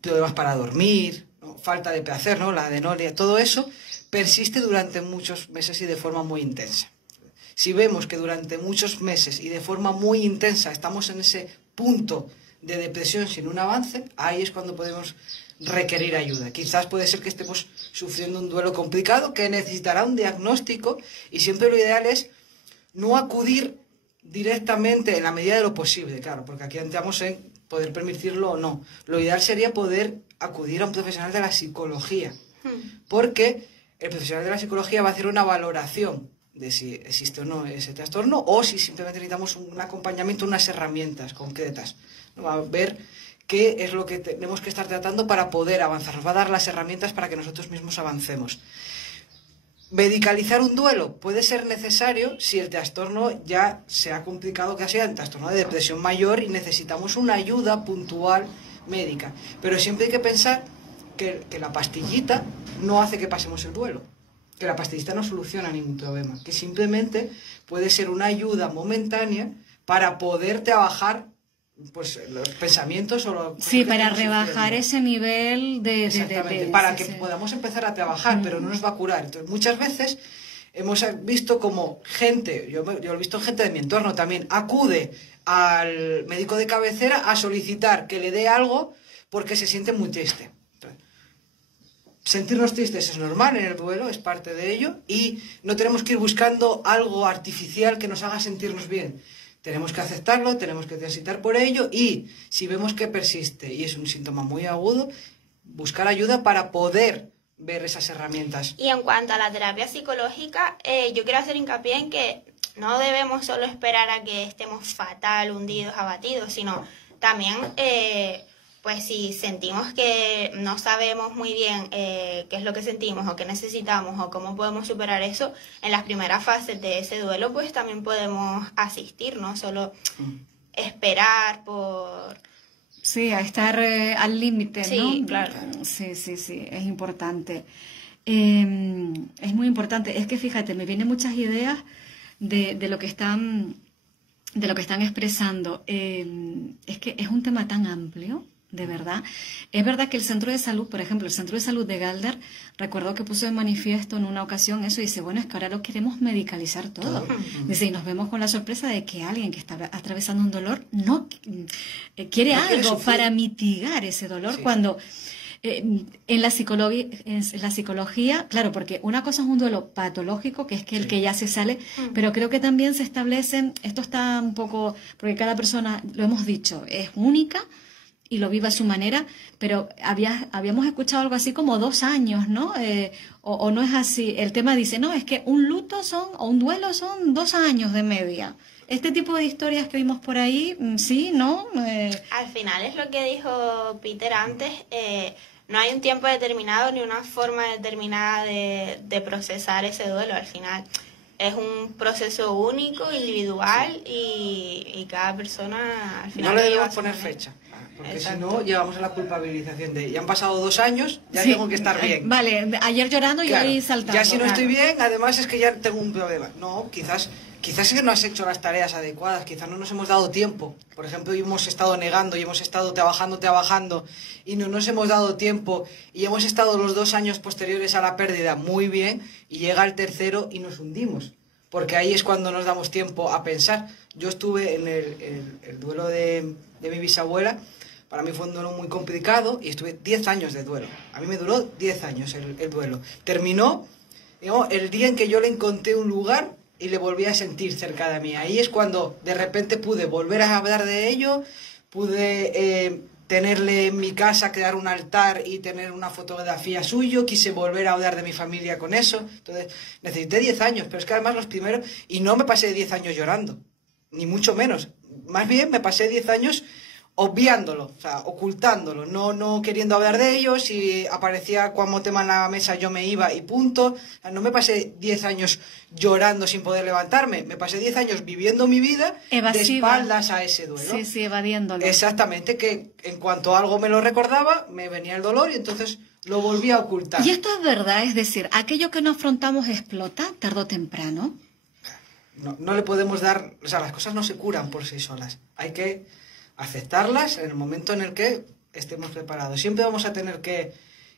problemas para dormir, ¿no? Falta de placer, ¿no? La adenolia, todo eso persiste durante muchos meses y de forma muy intensa. Si vemos que durante muchos meses y de forma muy intensa estamos en ese punto de depresión sin un avance, ahí es cuando podemos requerir ayuda. Quizás puede ser que estemos sufriendo un duelo complicado que necesitará un diagnóstico, y siempre lo ideal es no acudir directamente en la medida de lo posible, claro, porque aquí entramos en poder permitirlo o no. Lo ideal sería poder acudir a un profesional de la psicología, porque el profesional de la psicología va a hacer una valoración de si existe o no ese trastorno, o si simplemente necesitamos un acompañamiento, unas herramientas concretas. Va a ver qué es lo que tenemos que estar tratando para poder avanzar. Nos va a dar las herramientas para que nosotros mismos avancemos. Medicalizar un duelo puede ser necesario si el trastorno ya se ha complicado, que sea el trastorno de depresión mayor y necesitamos una ayuda puntual médica. Pero siempre hay que pensar que la pastillita no hace que pasemos el duelo, que la pastillita no soluciona ningún problema, que simplemente puede ser una ayuda momentánea para poder trabajar pues los pensamientos o lo sí, para rebajar ese nivel para que podamos empezar a trabajar, pero no nos va a curar. Entonces, muchas veces hemos visto como gente, yo he visto gente de mi entorno también, acude al médico de cabecera a solicitar que le dé algo porque se siente muy triste. Entonces, sentirnos tristes es normal en el duelo, es parte de ello, y no tenemos que ir buscando algo artificial que nos haga sentirnos bien. Tenemos que aceptarlo, tenemos que transitar por ello, y si vemos que persiste y es un síntoma muy agudo, buscar ayuda para poder ver esas herramientas. Y en cuanto a la terapia psicológica, yo quiero hacer hincapié en que no debemos solo esperar a que estemos fatal, hundidos, abatidos, sino también, pues si sentimos que no sabemos muy bien qué es lo que sentimos o qué necesitamos o cómo podemos superar eso, en las primeras fases de ese duelo, pues también podemos asistir, no solo esperar por... Sí, a estar al límite, ¿no? Sí, claro. Sí, es importante. Es muy importante. Es que fíjate, me vienen muchas ideas de lo que están expresando. Es que es un tema tan amplio, de verdad. Es verdad que el centro de salud, por ejemplo, el centro de salud de Galder, recuerdo que puso de manifiesto en una ocasión eso y dice, bueno, es que ahora lo queremos medicalizar todo. Dice, y nos vemos con la sorpresa de que alguien que está atravesando un dolor no quiere algo para mitigar ese dolor, sí, cuando en la psicología, claro, porque una cosa es un duelo patológico, que es que el que ya se sale, pero creo que también se establecen, esto está un poco, porque cada persona, lo hemos dicho, es única y lo vive a su manera, pero habíamos escuchado algo así como 2 años, ¿no? O no es así. El tema dice, no, es que un luto o un duelo son 2 años de media. Este tipo de historias que oímos por ahí, sí, ¿no? Al final es lo que dijo Peter antes, no hay un tiempo determinado ni una forma determinada de procesar ese duelo. Al final es un proceso único, individual, y cada persona al final... No le lleva debemos a su poner manera. fecha, porque Exacto. si no llevamos a la culpabilización de ya han pasado 2 años, ya Sí. tengo que estar bien. Vale, ayer llorando y Claro, hoy saltando. ya si no claro. estoy bien, además es que ya tengo un problema. No, quizás es que no has hecho las tareas adecuadas, quizás no nos hemos dado tiempo. Por ejemplo, hoy hemos estado negando y hemos estado trabajando y no nos hemos dado tiempo y hemos estado los 2 años posteriores a la pérdida muy bien y llega el tercero y nos hundimos. Porque ahí es cuando nos damos tiempo a pensar. Yo estuve en el duelo de mi bisabuela. Para mí fue un duelo muy complicado y estuve 10 años de duelo. A mí me duró 10 años el duelo. Terminó, digamos, el día en que yo le encontré un lugar y le volví a sentir cerca de mí. Ahí es cuando de repente pude volver a hablar de ello, pude tenerle en mi casa, crear un altar y tener una fotografía suyo, quise volver a hablar de mi familia con eso. Entonces necesité 10 años, pero es que además los primeros... Y no me pasé 10 años llorando, ni mucho menos. Más bien me pasé 10 años obviándolo, o sea, ocultándolo, no queriendo hablar de ellos. Si aparecía como tema en la mesa yo me iba y punto. O sea, no me pasé 10 años llorando sin poder levantarme, me pasé 10 años viviendo mi vida Evasiva. de espaldas a ese duelo. Sí, evadiéndolo. Exactamente, que en cuanto algo me lo recordaba, me venía el dolor y entonces lo volví a ocultar. Y esto es verdad, es decir, aquello que no afrontamos explota tarde o temprano. No le podemos dar, o sea, las cosas no se curan por sí solas. Hay que aceptarlas en el momento en el que estemos preparados. Siempre vamos a tener que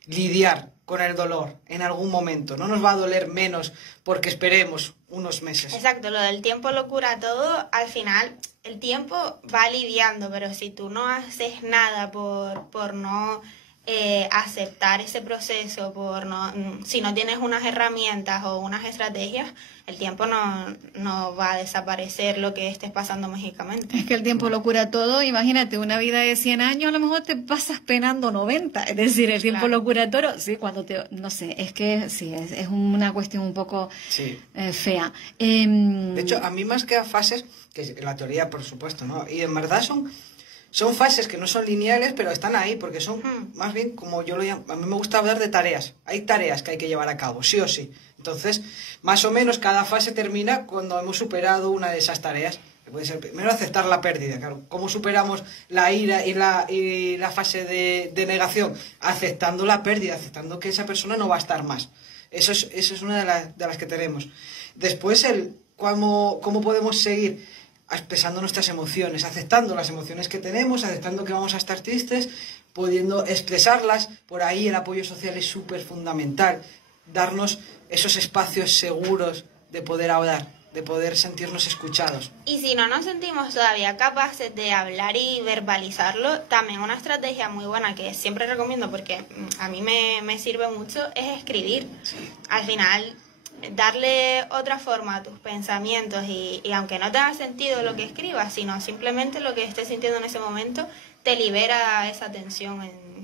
lidiar con el dolor en algún momento. No nos va a doler menos porque esperemos unos meses. Exacto, lo del tiempo lo cura todo. Al final el tiempo va lidiando, pero si tú no haces nada por no aceptar ese proceso, si no tienes unas herramientas o unas estrategias, el tiempo no va a desaparecer lo que estés pasando mágicamente. Es que el tiempo lo cura todo. Imagínate, una vida de 100 años, a lo mejor te pasas penando 90. Es decir, el tiempo Claro. lo cura todo. Sí, no sé, es que sí, es una cuestión un poco Sí. fea. De hecho, a mí más que a fases, que en la teoría por supuesto, ¿no? Y en verdad son fases que no son lineales, pero están ahí, porque son más bien como yo lo llamo. A mí me gusta hablar de tareas. Hay tareas que hay que llevar a cabo, sí o sí. Entonces, más o menos cada fase termina cuando hemos superado una de esas tareas. Que puede ser primero aceptar la pérdida, claro. ¿Cómo superamos la ira y la fase de negación? Aceptando la pérdida, aceptando que esa persona no va a estar más. Eso es una de las que tenemos. Después, cómo podemos seguir expresando nuestras emociones, aceptando las emociones que tenemos, aceptando que vamos a estar tristes, pudiendo expresarlas. Por ahí el apoyo social es súper fundamental. Darnos esos espacios seguros de poder hablar, de poder sentirnos escuchados. Y si no nos sentimos todavía capaces de hablar y verbalizarlo, también una estrategia muy buena que siempre recomiendo porque a mí me sirve mucho es escribir. Sí. Al final, darle otra forma a tus pensamientos y aunque no tenga sentido lo que escribas, sino simplemente lo que estés sintiendo en ese momento, te libera esa tensión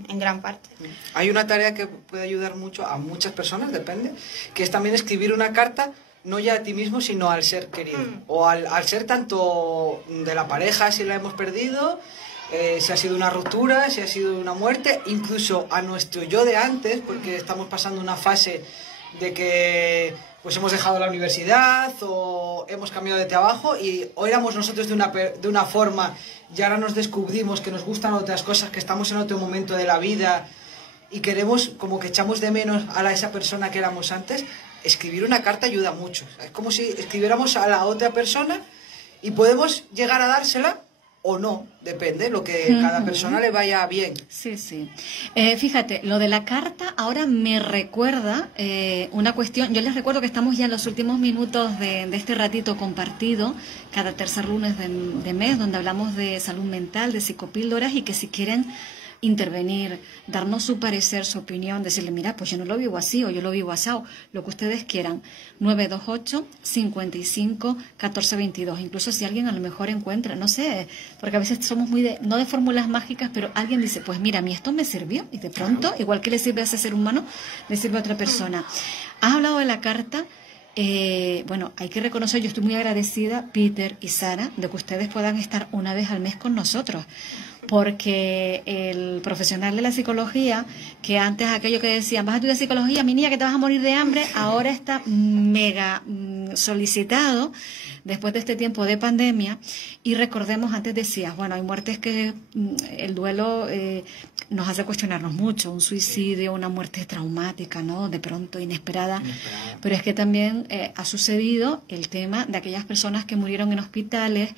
en gran parte. Hay una tarea que puede ayudar mucho a muchas personas, depende, que es también escribir una carta, no ya a ti mismo, sino al ser querido. O al ser tanto de la pareja, si la hemos perdido, si ha sido una ruptura, si ha sido una muerte, incluso a nuestro yo de antes, porque estamos pasando una fase de que pues hemos dejado la universidad o hemos cambiado de trabajo y o éramos nosotros de una forma y ahora nos descubrimos que nos gustan otras cosas, que estamos en otro momento de la vida y queremos, como que echamos de menos a esa persona que éramos antes. Escribir una carta ayuda mucho. Es como si escribiéramos a la otra persona y podemos llegar a dársela o no, depende, lo que cada persona le vaya bien. Sí, sí. Fíjate, lo de la carta ahora me recuerda una cuestión. Yo les recuerdo que estamos ya en los últimos minutos de este ratito compartido, cada tercer lunes de mes, donde hablamos de salud mental, de psicopíldoras, y que si quieren intervenir, darnos su parecer, su opinión, decirle, mira, pues yo no lo vivo así o yo lo vivo asado, lo que ustedes quieran. 928 55 14 22. Incluso si alguien a lo mejor encuentra, no sé, porque a veces somos muy no de fórmulas mágicas, pero alguien dice, pues mira, a mí esto me sirvió, y de pronto, igual que le sirve a ese ser humano, le sirve a otra persona. Has hablado de la carta. Bueno, hay que reconocer, yo estoy muy agradecida, Peter y Sara, de que ustedes puedan estar una vez al mes con nosotros, porque el profesional de la psicología, que antes aquello que decían, vas a estudiar psicología, mi niña, que te vas a morir de hambre, ahora está mega solicitado después de este tiempo de pandemia. Y recordemos, antes decías, bueno, hay muertes que el duelo nos hace cuestionarnos mucho, un suicidio, una muerte traumática, ¿no? De pronto, inesperada. Pero es que también ha sucedido el tema de aquellas personas que murieron en hospitales,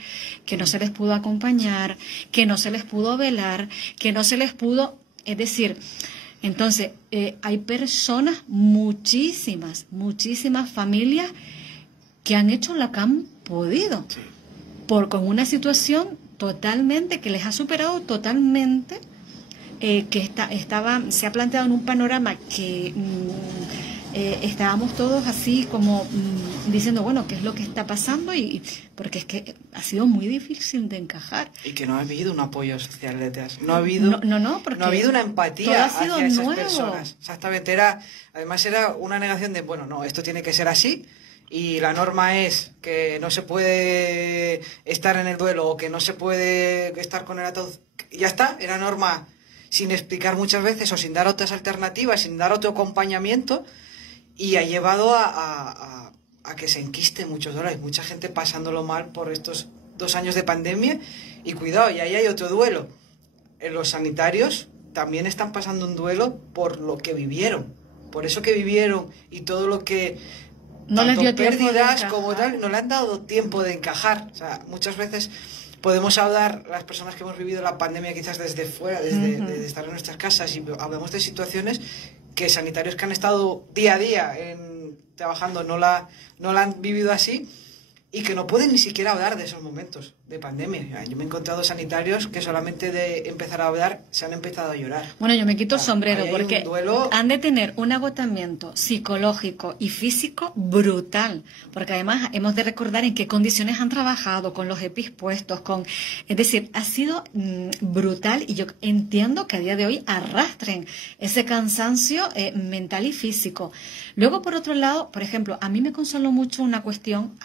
que no se les pudo acompañar, que no se les pudo velar, que no se les pudo, es decir, entonces hay personas, muchísimas familias que han hecho lo que han podido, con una situación totalmente que les ha superado totalmente, que se ha planteado en un panorama que estábamos todos así como diciendo, bueno, ¿qué es lo que está pasando? Porque es que ha sido muy difícil de encajar. Y que no ha habido un apoyo social detrás. No ha habido, porque no ha habido una empatía hacia esas nuevo. personas. Exactamente. Además era una negación de, bueno, no, esto tiene que ser así. Y la norma es que no se puede estar en el duelo o que no se puede estar con el ataúd. Ya está, era norma, sin explicar muchas veces o sin dar otras alternativas, sin dar otro acompañamiento, y ha llevado a que se enquiste muchos dólares. Mucha gente pasándolo mal por estos 2 años de pandemia. Y cuidado, y ahí hay otro duelo. Los sanitarios también están pasando un duelo por lo que vivieron. Por eso que vivieron y todo lo que... No les dio pérdidas como tal, no le han dado tiempo de encajar. O sea, muchas veces podemos hablar, las personas que hemos vivido la pandemia quizás desde fuera, desde estar en nuestras casas, y hablamos de situaciones que sanitarios que han estado día a día trabajando no la han vivido así, y que no pueden ni siquiera hablar de esos momentos de pandemia. Yo me he encontrado sanitarios que solamente de empezar a hablar se han empezado a llorar. Bueno, yo me quito el sombrero porque duelo... han de tener un agotamiento psicológico y físico brutal, porque además hemos de recordar en qué condiciones han trabajado, con los EPIs puestos, es decir, ha sido brutal, y yo entiendo que a día de hoy arrastren ese cansancio mental y físico. Luego, por otro lado, por ejemplo, a mí me consoló mucho una cuestión,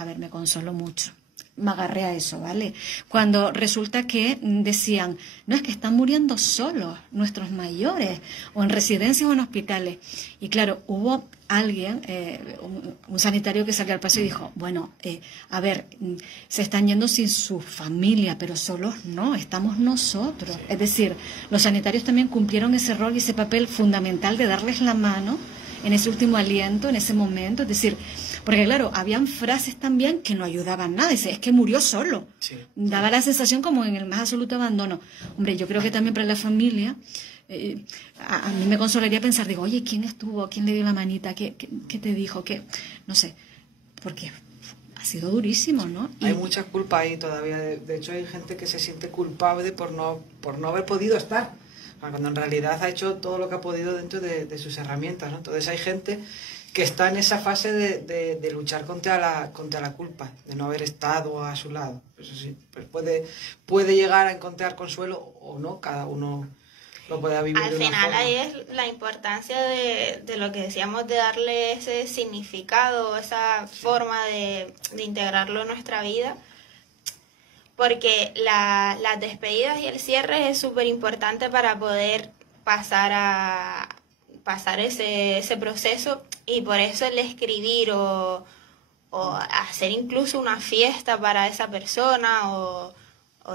me agarré a eso, ¿vale? Cuando resulta que decían, no, es que están muriendo solos nuestros mayores, o en residencias o en hospitales. Y claro, hubo alguien, un sanitario que salió al paso y dijo, bueno, a ver, se están yendo sin su familia, pero solos no, estamos nosotros. Es decir, los sanitarios también cumplieron ese rol y ese papel fundamental de darles la mano en ese último aliento, en ese momento. Es decir, porque claro, habían frases también que no ayudaban nada. Dice, es que murió solo. Sí. Daba la sensación como en el más absoluto abandono. Hombre, yo creo que también para la familia, a mí me consolaría pensar, digo, oye, ¿quién estuvo? ¿Quién le dio la manita? ¿Qué te dijo? No sé, porque ha sido durísimo, ¿no? Hay mucha culpa ahí todavía. De hecho, hay gente que se siente culpable por no haber podido estar, cuando en realidad ha hecho todo lo que ha podido dentro de sus herramientas, ¿no? Entonces hay gente que está en esa fase de luchar contra la culpa, de no haber estado a su lado. Eso sí, pues puede llegar a encontrar consuelo o no, cada uno lo puede vivir al de una final forma. ahí es la importancia de lo que decíamos, de darle ese significado, esa forma de integrarlo en nuestra vida. porque las despedidas y el cierre es súper importante para poder pasar ese proceso, y por eso el escribir o hacer incluso una fiesta para esa persona o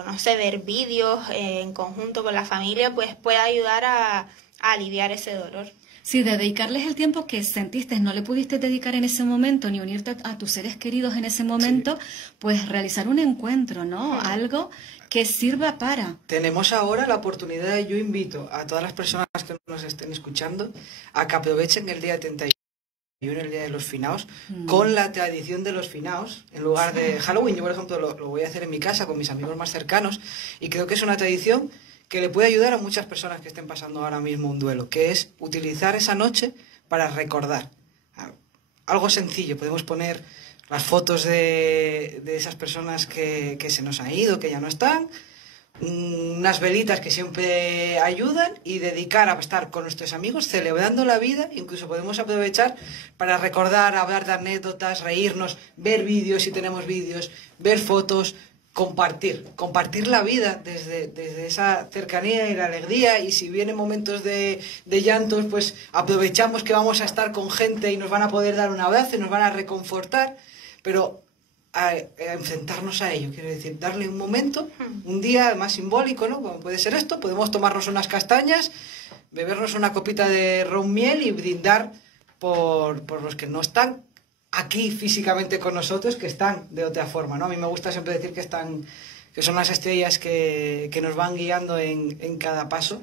no sé, ver vídeos en conjunto con la familia, pues puede ayudar a aliviar ese dolor. Sí, dedicarles el tiempo que sentiste, no le pudiste dedicar en ese momento, ni unirte a tus seres queridos en ese momento, pues realizar un encuentro, ¿no? Algo que sirva para... Tenemos ahora la oportunidad, y yo invito a todas las personas que nos estén escuchando a que aprovechen el día 31, el día de los finaos, con la tradición de los finaos, en lugar de Halloween. Yo, por ejemplo, lo voy a hacer en mi casa con mis amigos más cercanos, y creo que es una tradición que le puede ayudar a muchas personas que estén pasando ahora mismo un duelo, que es utilizar esa noche para recordar. Algo sencillo, podemos poner las fotos de esas personas que se nos han ido, que ya no están, unas velitas que siempre ayudan, y dedicar a estar con nuestros amigos celebrando la vida. Incluso podemos aprovechar para recordar, hablar de anécdotas, reírnos, ver vídeos si tenemos vídeos, ver fotos, compartir la vida desde esa cercanía y la alegría. Y si vienen momentos de llantos, pues aprovechamos que vamos a estar con gente y nos van a poder dar un abrazo y nos van a reconfortar, pero a enfrentarnos a ello, quiero decir, darle un momento, un día más simbólico, ¿no? Como puede ser esto, podemos tomarnos unas castañas, bebernos una copita de ron miel y brindar por los que no están aquí físicamente con nosotros, que están de otra forma, ¿no? A mí me gusta siempre decir que son las estrellas que nos van guiando en cada paso.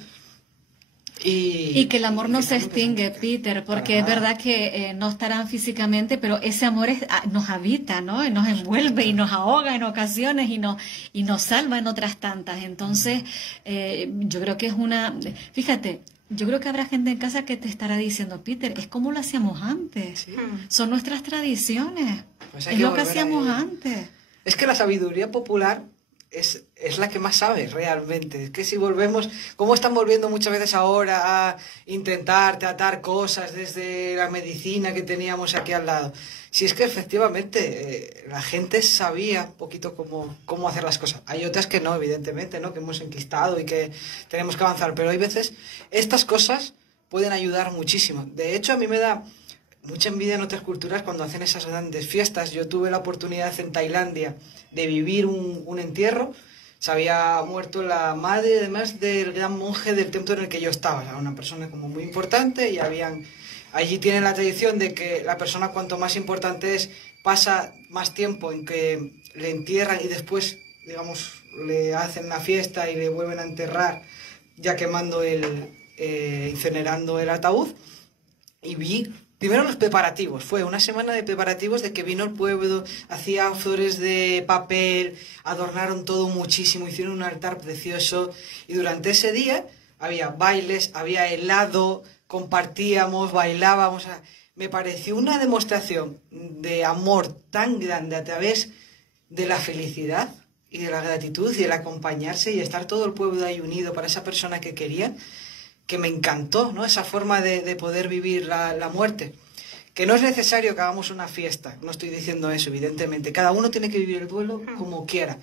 Y que el amor no se extingue, Peter, porque es verdad que no estarán físicamente, pero ese amor nos habita, ¿no? Y nos envuelve y nos ahoga en ocasiones y nos salva en otras tantas. Entonces, yo creo que es fíjate, yo creo que habrá gente en casa que te estará diciendo, Peter, es como lo hacíamos antes. Sí. Son nuestras tradiciones. Pues es lo que hacíamos antes. Es que la sabiduría popular es la que más sabe realmente. Es que si volvemos, como están volviendo muchas veces ahora a intentar tratar cosas desde la medicina que teníamos aquí al lado. Si es que efectivamente la gente sabía un poquito cómo hacer las cosas. Hay otras que no, evidentemente, ¿no? Que hemos enquistado y que tenemos que avanzar. Pero hay veces estas cosas pueden ayudar muchísimo. De hecho, a mí me da mucha envidia en otras culturas cuando hacen esas grandes fiestas. Yo tuve la oportunidad en Tailandia de vivir un entierro. Se había muerto la madre, además, del gran monje del templo en el que yo estaba. O sea, una persona como muy importante, y allí tienen la tradición de que la persona, cuanto más importante es, pasa más tiempo en que le entierran y después, digamos, le hacen una fiesta y le vuelven a enterrar, ya quemando incinerando el ataúd. Y vi primero los preparativos. Fue una semana de preparativos, de que vino el pueblo, hacía flores de papel, adornaron todo muchísimo, hicieron un altar precioso, y durante ese día había bailes, había helado, compartíamos, bailábamos. Me pareció una demostración de amor tan grande a través de la felicidad y de la gratitud y el acompañarse y estar todo el pueblo ahí unido para esa persona que quería, que me encantó, ¿no? Esa forma de poder vivir la muerte. Que no es necesario que hagamos una fiesta, no estoy diciendo eso, evidentemente. Cada uno tiene que vivir el duelo como quiera.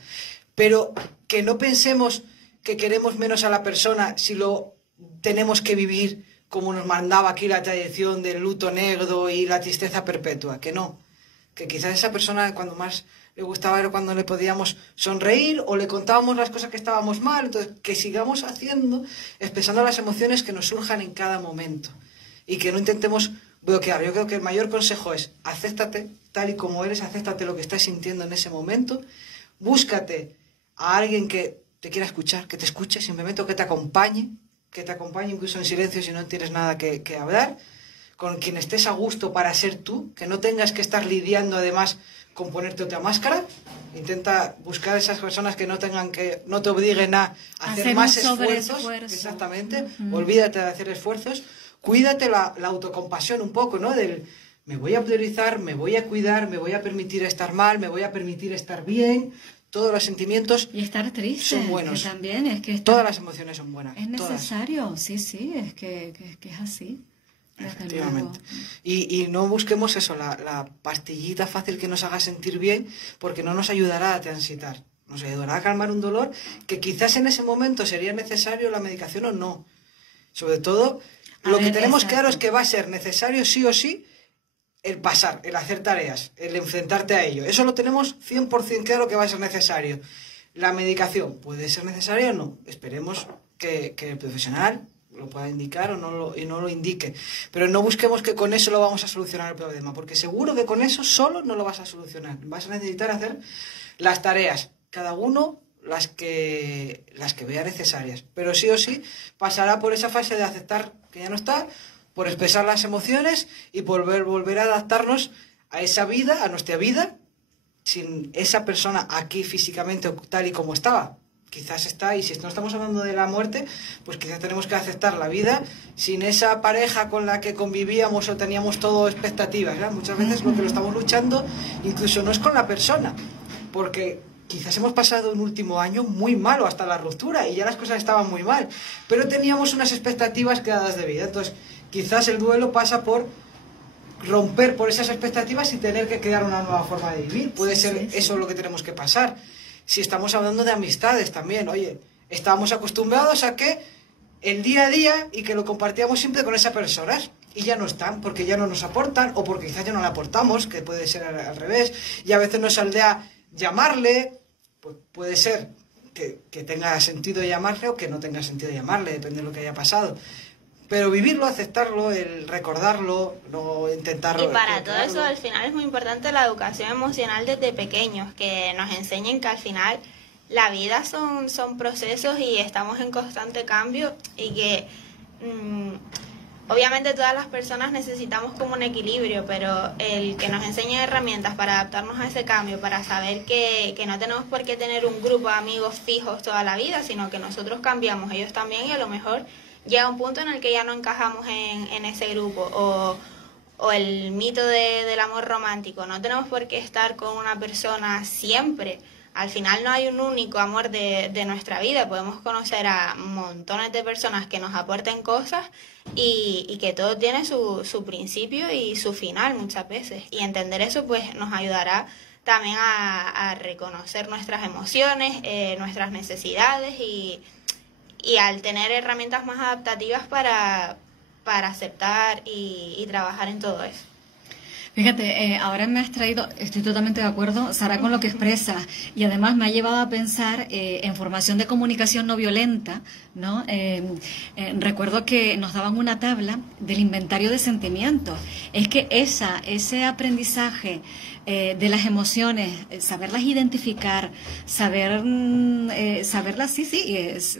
Pero que no pensemos que queremos menos a la persona si lo tenemos que vivir como nos mandaba aquí la tradición del luto negro y la tristeza perpetua. Que no. Que quizás esa persona, cuando más le gustaba, era cuando le podíamos sonreír o le contábamos las cosas que estábamos mal. Entonces, que sigamos haciendo, expresando las emociones que nos surjan en cada momento, y que no intentemos bloquear. Yo creo que el mayor consejo es: acéptate tal y como eres, acéptate lo que estás sintiendo en ese momento, búscate a alguien que te quiera escuchar, que te escuche simplemente, o que te acompañe incluso en silencio si no tienes nada que hablar, con quien estés a gusto para ser tú, que no tengas que estar lidiando además con ponerte otra máscara. Intenta buscar esas personas que no te obliguen a hacer más esfuerzos. Exactamente. Olvídate de hacer esfuerzos. Cuídate la autocompasión un poco, ¿no? Del me voy a priorizar, me voy a cuidar, me voy a permitir estar mal, me voy a permitir estar bien. Todos los sentimientos y estar triste son buenos. Que también es que todas las emociones son buenas. Es necesario, todas. Sí, es que es así. Efectivamente. Y no busquemos eso, la pastillita fácil que nos haga sentir bien, porque no nos ayudará a transitar. Nos ayudará a calmar un dolor que quizás en ese momento sería necesario la medicación o no. Sobre todo, lo que tenemos claro es que va a ser necesario sí o sí el pasar, el hacer tareas, el enfrentarte a ello. Eso lo tenemos 100% claro que va a ser necesario. La medicación puede ser necesaria o no. Esperemos que el profesional lo pueda indicar o no lo indique. Pero no busquemos que con eso lo vamos a solucionar el problema, porque seguro que con eso solo no lo vas a solucionar. Vas a necesitar hacer las tareas, cada uno las que vea necesarias. Pero sí o sí pasará por esa fase de aceptar que ya no está, por expresar las emociones y por volver a adaptarnos a esa vida, a nuestra vida, sin esa persona aquí físicamente tal y como estaba. Quizás está, y si no estamos hablando de la muerte, pues quizás tenemos que aceptar la vida sin esa pareja con la que convivíamos o teníamos todo expectativas, ¿verdad? Muchas veces lo que lo estamos luchando incluso no es con la persona, porque quizás hemos pasado un último año muy malo hasta la ruptura y ya las cosas estaban muy mal, pero teníamos unas expectativas creadas de vida. Entonces, quizás el duelo pasa por romper por esas expectativas y tener que crear una nueva forma de vivir. Puede ser eso lo que tenemos que pasar. Si estamos hablando de amistades también, oye, estábamos acostumbrados a que el día a día y que lo compartíamos siempre con esas personas y ya no están, porque ya no nos aportan o porque quizás ya no le aportamos, que puede ser al revés, y a veces nos saldrá llamarle, pues puede ser que tenga sentido llamarle o que no tenga sentido llamarle, depende de lo que haya pasado. Pero vivirlo, aceptarlo, el recordarlo, no intentarlo. Y para todo eso, al final es muy importante la educación emocional desde pequeños, que nos enseñen que al final la vida son procesos y estamos en constante cambio y que obviamente todas las personas necesitamos como un equilibrio, pero el que nos enseñen herramientas para adaptarnos a ese cambio, para saber que no tenemos por qué tener un grupo de amigos fijos toda la vida, sino que nosotros cambiamos, ellos también, y a lo mejor llega un punto en el que ya no encajamos en ese grupo, o el mito del amor romántico. No tenemos por qué estar con una persona siempre. Al final no hay un único amor de nuestra vida. Podemos conocer a montones de personas que nos aporten cosas y que todo tiene su principio y su final muchas veces. Y entender eso pues nos ayudará también a reconocer nuestras emociones, nuestras necesidades y al tener herramientas más adaptativas para aceptar y trabajar en todo eso. Fíjate, ahora me has traído, estoy totalmente de acuerdo, Sara, con lo que expresas, y además me ha llevado a pensar en formación de comunicación no violenta, ¿no? Recuerdo que nos daban una tabla del inventario de sentimientos. Es que ese aprendizaje de las emociones, saberlas identificar, saberlas,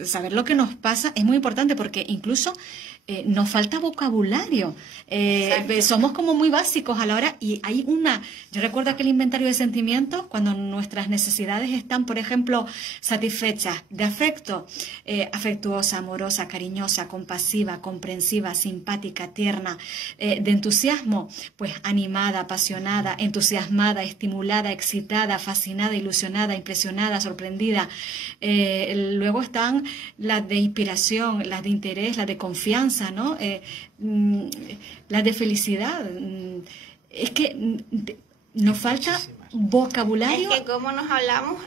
saber lo que nos pasa es muy importante, porque incluso nos falta vocabulario, somos como muy básicos a la hora, y hay yo recuerdo aquel inventario de sentimientos cuando nuestras necesidades están, por ejemplo, satisfechas, de afecto, afectuosa, amorosa, cariñosa, compasiva, comprensiva, simpática, tierna, de entusiasmo, pues animada, apasionada, entusiasmada, estimulada, excitada, fascinada, ilusionada, impresionada, sorprendida. Luego están las de inspiración, las de interés, las de confianza, ¿no? Las de felicidad. Es que nos falta vocabulario. Es que como nos hablamos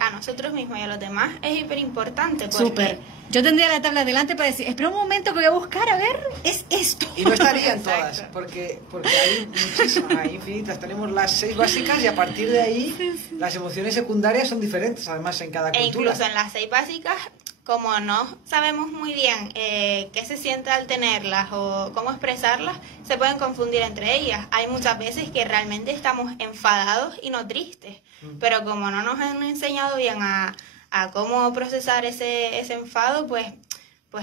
a nosotros mismos y a los demás es hiper importante. Súper. Yo tendría la tabla delante para decir, espera un momento que voy a buscar, a ver, es esto. Y no estarían todas, porque hay muchísimas, hay infinitas. Tenemos las 6 básicas y a partir de ahí las emociones secundarias son diferentes, además, en cada cultura. E incluso en las 6 básicas, como no sabemos muy bien qué se siente al tenerlas o cómo expresarlas, se pueden confundir entre ellas. Hay muchas veces que realmente estamos enfadados y no tristes, pero como no nos han enseñado bien a cómo procesar ese enfado, pues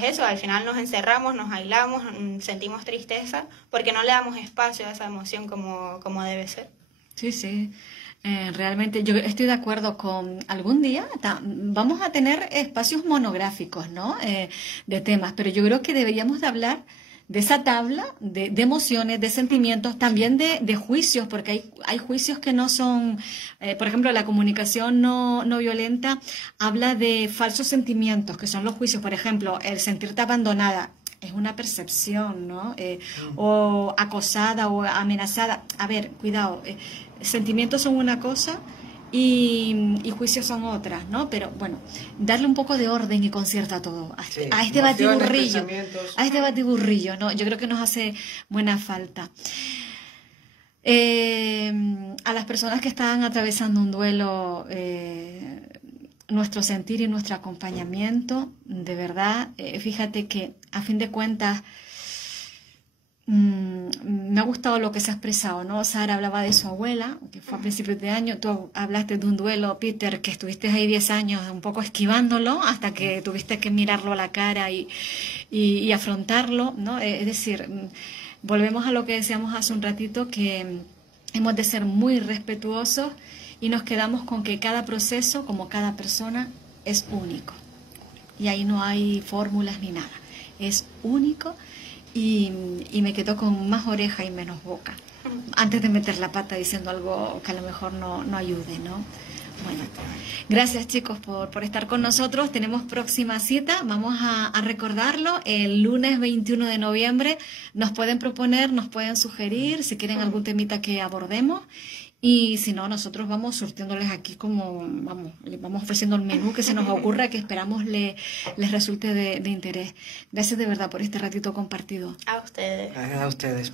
eso, al final nos encerramos, nos aislamos, sentimos tristeza, porque no le damos espacio a esa emoción como debe ser. Sí, sí. Realmente yo estoy de acuerdo con algún día vamos a tener espacios monográficos, ¿no? De temas, pero yo creo que deberíamos de hablar de esa tabla de emociones, de sentimientos, también de juicios, porque hay juicios que no son, por ejemplo, la comunicación no violenta habla de falsos sentimientos, que son los juicios. Por ejemplo, el sentirte abandonada es una percepción, ¿no? O acosada o amenazada. A ver, cuidado, sentimientos son una cosa y juicios son otras, ¿no? Pero bueno, darle un poco de orden y concierto a todo, Sí, a este emociones, batiburrillo, pensamientos. a este batiburrillo, ¿no? Yo creo que nos hace buena falta. A las personas que están atravesando un duelo, nuestro sentir y nuestro acompañamiento, de verdad, fíjate que a fin de cuentas me ha gustado lo que se ha expresado, ¿no? Sara hablaba de su abuela, que fue a principios de año. Tú hablaste de un duelo, Peter, que estuviste ahí 10 años un poco esquivándolo hasta que tuviste que mirarlo a la cara y afrontarlo, ¿no? Es decir, volvemos a lo que decíamos hace un ratito, que hemos de ser muy respetuosos y nos quedamos con que cada proceso, como cada persona, es único. Y ahí no hay fórmulas ni nada. Es único. Y me quedo con más oreja y menos boca, antes de meter la pata diciendo algo que a lo mejor no ayude, ¿no? Bueno, gracias chicos por estar con nosotros. Tenemos próxima cita, vamos a recordarlo, el lunes 21 de noviembre. Nos pueden proponer, nos pueden sugerir si quieren algún temita que abordemos. Y si no, nosotros vamos surtiéndoles aquí les vamos ofreciendo el menú que se nos ocurra, que esperamos les resulte de interés. Gracias de verdad por este ratito compartido. A ustedes. Gracias a ustedes.